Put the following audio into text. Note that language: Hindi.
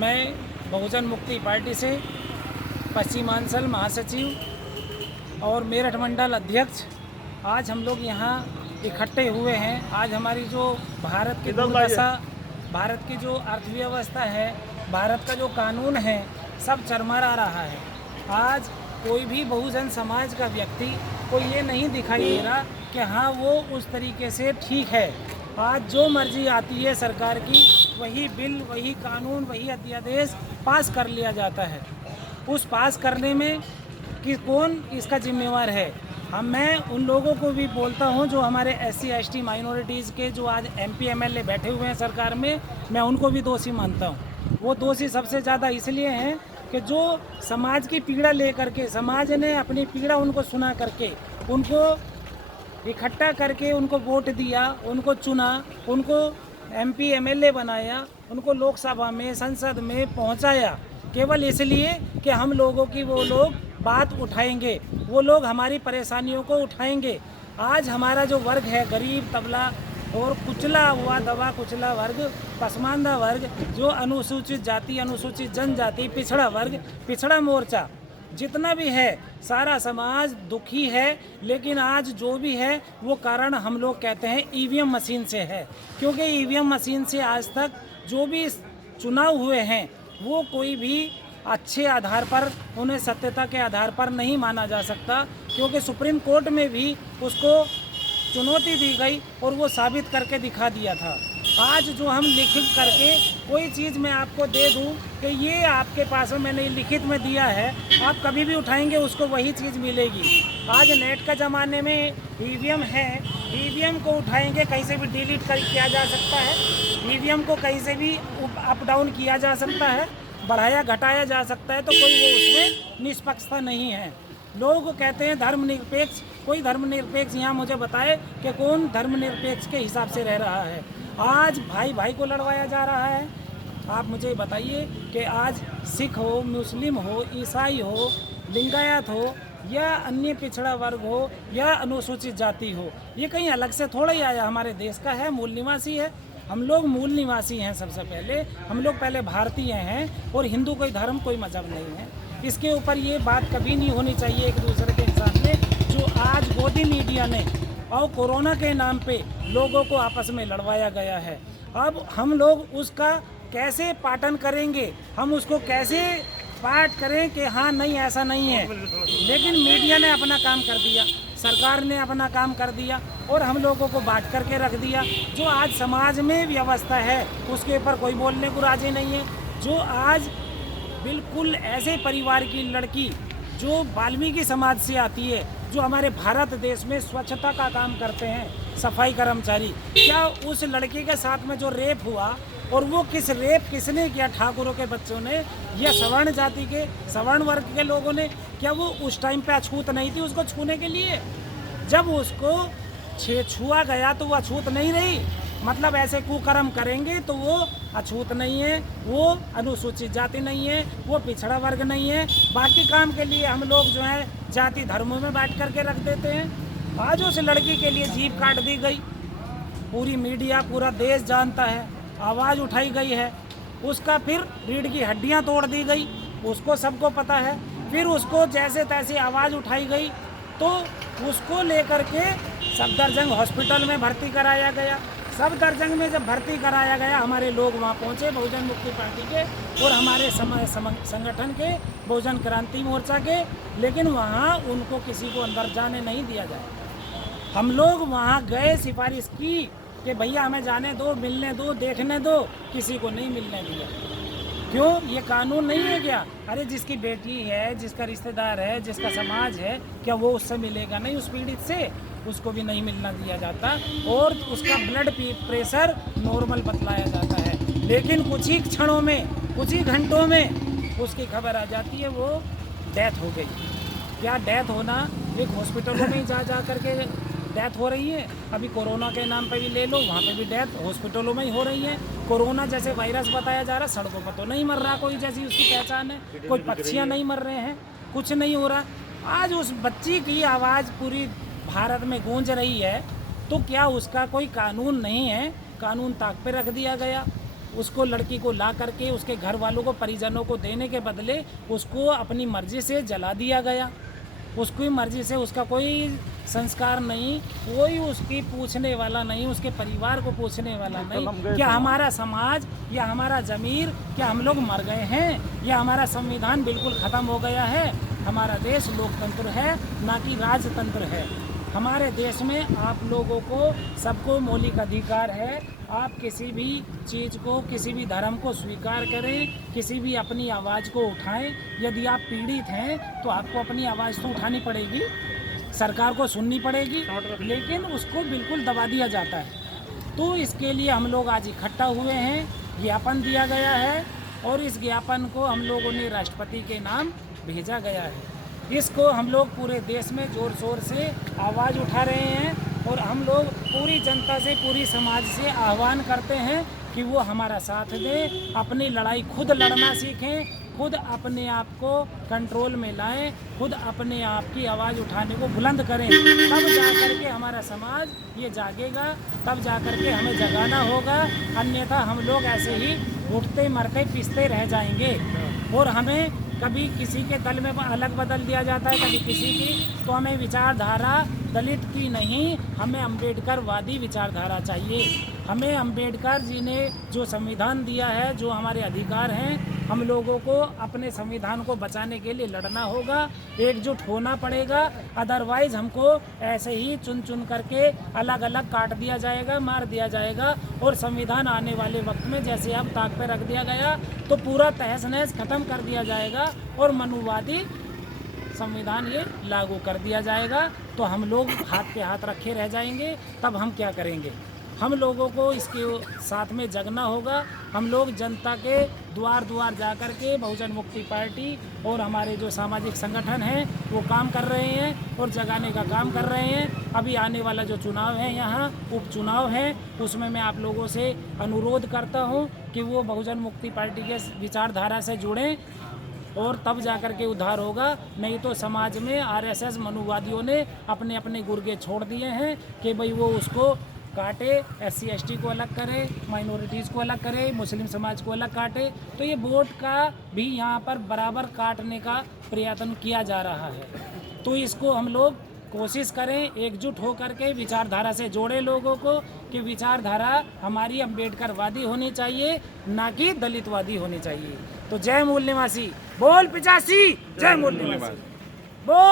मैं बहुजन मुक्ति पार्टी से पश्चिमांचल महासचिव और मेरठ मंडल अध्यक्ष आज हम लोग यहाँ इकट्ठे हुए हैं। आज हमारी जो भारत की दुर्दशा, भारत की जो अर्थव्यवस्था है, भारत का जो कानून है, सब चरमरा रहा है। आज कोई भी बहुजन समाज का व्यक्ति को ये नहीं दिखाई दे रहा कि हाँ वो उस तरीके से ठीक है। आज जो मर्जी आती है सरकार की, वही बिल, वही कानून, वही अध्यादेश पास कर लिया जाता है। उस पास करने में कि कौन इसका जिम्मेवार है। मैं उन लोगों को भी बोलता हूं जो हमारे SC ST माइनॉरिटीज़ के जो आज MP MLA बैठे हुए हैं सरकार में, मैं उनको भी दोषी मानता हूं। वो दोषी सबसे ज़्यादा इसलिए हैं कि जो समाज की पीड़ा लेकर के, समाज ने अपनी पीड़ा उनको सुना करके, उनको इकट्ठा करके उनको वोट दिया, उनको चुना, उनको MP MLA बनाया, उनको लोकसभा में, संसद में पहुंचाया, केवल इसलिए कि हम लोगों की वो लोग बात उठाएंगे, वो लोग हमारी परेशानियों को उठाएंगे। आज हमारा जो वर्ग है, गरीब तबला और कुचला हुआ दबा कुचला वर्ग, पसमानदा वर्ग, जो अनुसूचित जाति, अनुसूचित जनजाति, पिछड़ा वर्ग, पिछड़ा मोर्चा, जितना भी है सारा समाज दुखी है। लेकिन आज जो भी है वो कारण हम लोग कहते हैं EVM मशीन से है, क्योंकि EVM मशीन से आज तक जो भी चुनाव हुए हैं वो कोई भी अच्छे आधार पर, उन्हें सत्यता के आधार पर नहीं माना जा सकता, क्योंकि सुप्रीम कोर्ट में भी उसको चुनौती दी गई और वो साबित करके दिखा दिया था। आज जो हम लिखित करके कोई चीज़ मैं आपको दे दूं कि ये आपके पास में मैंने लिखित में दिया है, आप कभी भी उठाएंगे उसको वही चीज़ मिलेगी। आज नेट का ज़माने में EVM है, EVM को उठाएंगे, कहीं से भी डिलीट किया जा सकता है, EVM को कहीं से भी अप डाउन किया जा सकता है, बढ़ाया घटाया जा सकता है, तो कोई वो उसमें निष्पक्षता नहीं है। लोग कहते हैं धर्मनिरपेक्ष, कोई धर्मनिरपेक्ष यहाँ मुझे बताए कि कौन धर्मनिरपेक्ष के हिसाब से रह रहा है। आज भाई भाई को लड़वाया जा रहा है। आप मुझे बताइए कि आज सिख हो, मुस्लिम हो, ईसाई हो, लिंगायत हो या अन्य पिछड़ा वर्ग हो या अनुसूचित जाति हो, ये कहीं अलग से थोड़ा ही आया, हमारे देश का है, मूल निवासी है। हम लोग मूल निवासी हैं। सबसे पहले हम लोग पहले भारतीय हैं और हिंदू कोई धर्म, कोई मजहब नहीं है। इसके ऊपर ये बात कभी नहीं होनी चाहिए एक दूसरे के सामने। जो आज गोदी मीडिया ने और कोरोना के नाम पे लोगों को आपस में लड़वाया गया है, अब हम लोग उसका कैसे पाटन करेंगे, हम उसको कैसे पाठ करें कि हाँ नहीं ऐसा नहीं है। लेकिन मीडिया ने अपना काम कर दिया, सरकार ने अपना काम कर दिया और हम लोगों को बांट करके रख दिया। जो आज समाज में व्यवस्था है उसके ऊपर कोई बोलने को राजी नहीं है। जो आज बिल्कुल ऐसे परिवार की लड़की जो वाल्मीकि समाज से आती है, जो हमारे भारत देश में स्वच्छता का काम करते हैं, सफाई कर्मचारी, क्या उस लड़की के साथ में जो रेप हुआ, और वो किसने किया, ठाकुरों के बच्चों ने या सवर्ण जाति के, सवर्ण वर्ग के लोगों ने, क्या वो उस टाइम पे अछूत नहीं थी उसको छूने के लिए? जब उसको छुआ गया तो वो अछूत नहीं रही। मतलब ऐसे कुकर्म करेंगे तो वो अछूत नहीं है, वो अनुसूचित जाति नहीं है, वो पिछड़ा वर्ग नहीं है। बाकी काम के लिए हम लोग जो है जाति धर्मों में बांट करके रख देते हैं। आज उस लड़की के लिए जीभ काट दी गई, पूरी मीडिया, पूरा देश जानता है, आवाज़ उठाई गई है। उसका फिर रीढ़ की हड्डियां तोड़ दी गई, उसको सबको पता है। फिर उसको जैसे तैसे आवाज़ उठाई गई तो उसको लेकर के सफदरजंग हॉस्पिटल में भर्ती कराया गया। सफदरजंग में जब भर्ती कराया गया, हमारे लोग वहाँ पहुँचे, बहुजन मुक्ति पार्टी के और हमारे संगठन के, बहुजन क्रांति मोर्चा के, लेकिन वहाँ उनको किसी को अंदर जाने नहीं दिया जाए। हम लोग वहाँ गए, सिफारिश की कि भैया हमें जाने दो, मिलने दो, देखने दो, किसी को नहीं मिलने दिया। क्यों? ये कानून नहीं है क्या? अरे जिसकी बेटी है, जिसका रिश्तेदार है, जिसका समाज है, क्या वो उससे मिलेगा नहीं? उस पीड़ित से उसको भी नहीं मिलना दिया जाता और उसका ब्लड प्रेशर नॉर्मल बतलाया जाता है। लेकिन कुछ ही क्षणों में, कुछ ही घंटों में उसकी खबर आ जाती है वो डेथ हो गई। क्या डेथ होना? एक हॉस्पिटलों में ही जा करके डेथ हो रही है। अभी कोरोना के नाम पे भी ले लो, वहाँ पे भी डेथ हॉस्पिटलों में ही हो रही है। कोरोना जैसे वायरस बताया जा रहा, सड़कों पर तो नहीं मर रहा कोई, जैसी उसकी पहचान है, कोई पक्षियाँ नहीं मर रहे हैं, कुछ नहीं हो रहा। आज उस बच्ची की आवाज़ पूरी भारत में गूंज रही है, तो क्या उसका कोई कानून नहीं है? कानून ताक पे रख दिया गया। उसको लड़की को ला करके उसके घर वालों को परिजनों को देने के बदले उसको अपनी मर्जी से जला दिया गया। उसकी मर्जी से, उसका कोई संस्कार नहीं, कोई उसकी पूछने वाला नहीं, उसके परिवार को पूछने वाला नहीं। क्या हमारा समाज या हमारा ज़मीर, क्या हम लोग मर गए हैं या हमारा संविधान बिल्कुल ख़त्म हो गया है? हमारा देश लोकतंत्र है, ना कि राजतंत्र है। हमारे देश में आप लोगों को सबको मौलिक अधिकार है। आप किसी भी चीज़ को, किसी भी धर्म को स्वीकार करें, किसी भी अपनी आवाज़ को उठाएं। यदि आप पीड़ित हैं तो आपको अपनी आवाज़ तो उठानी पड़ेगी, सरकार को सुननी पड़ेगी, लेकिन उसको बिल्कुल दबा दिया जाता है। तो इसके लिए हम लोग आज इकट्ठा हुए हैं, ज्ञापन दिया गया है और इस ज्ञापन को हम लोगों ने राष्ट्रपति के नाम भेजा गया है। इसको हम लोग पूरे देश में ज़ोर शोर से आवाज़ उठा रहे हैं और हम लोग पूरी जनता से, पूरी समाज से आह्वान करते हैं कि वो हमारा साथ दें, अपनी लड़ाई खुद लड़ना सीखें, खुद अपने आप को कंट्रोल में लाएं, खुद अपने आप की आवाज़ उठाने को बुलंद करें। तब जाकर के हमारा समाज ये जागेगा, तब जाकर के हमें जगाना होगा। अन्यथा हम लोग ऐसे ही उठते मरते पिसते रह जाएंगे और हमें कभी किसी के दल में अलग बदल दिया जाता है, कभी किसी की। तो हमें विचारधारा दलित की नहीं, हमें अम्बेडकरवादी विचारधारा चाहिए। हमें अम्बेडकर जी ने जो संविधान दिया है, जो हमारे अधिकार हैं, हम लोगों को अपने संविधान को बचाने के लिए लड़ना होगा, एकजुट होना पड़ेगा। अदरवाइज़ हमको ऐसे ही चुन चुन करके अलग अलग काट दिया जाएगा, मार दिया जाएगा और संविधान आने वाले वक्त में जैसे अब ताक पे रख दिया गया तो पूरा तहस नहस ख़त्म कर दिया जाएगा और मनुवादी संविधान ये लागू कर दिया जाएगा। तो हम लोग हाथ पे हाथ रखे रह जाएंगे। तब हम क्या करेंगे? हम लोगों को इसके साथ में जगना होगा। हम लोग जनता के द्वार द्वार जा कर के बहुजन मुक्ति पार्टी और हमारे जो सामाजिक संगठन हैं वो काम कर रहे हैं और जगाने का काम कर रहे हैं। अभी आने वाला जो चुनाव है, यहाँ उपचुनाव है, उसमें मैं आप लोगों से अनुरोध करता हूँ कि वो बहुजन मुक्ति पार्टी के विचारधारा से जुड़ें और तब जाकर के उद्धार होगा। नहीं तो समाज में आरएसएस मनुवादियों ने अपने अपने गुर्गे छोड़ दिए हैं कि भाई वो उसको काटे, SC ST को अलग करे, माइनॉरिटीज़ को अलग करे, मुस्लिम समाज को अलग काटे। तो ये वोट का भी यहाँ पर बराबर काटने का प्रयत्न किया जा रहा है। तो इसको हम लोग कोशिश करें, एकजुट हो करके विचारधारा से जोड़े लोगों को कि विचारधारा हमारी अम्बेडकरवादी होनी चाहिए, ना कि दलितवादी होनी चाहिए। तो जय मूल निवासी, बोल 85, जय मूल निवासी, बोल।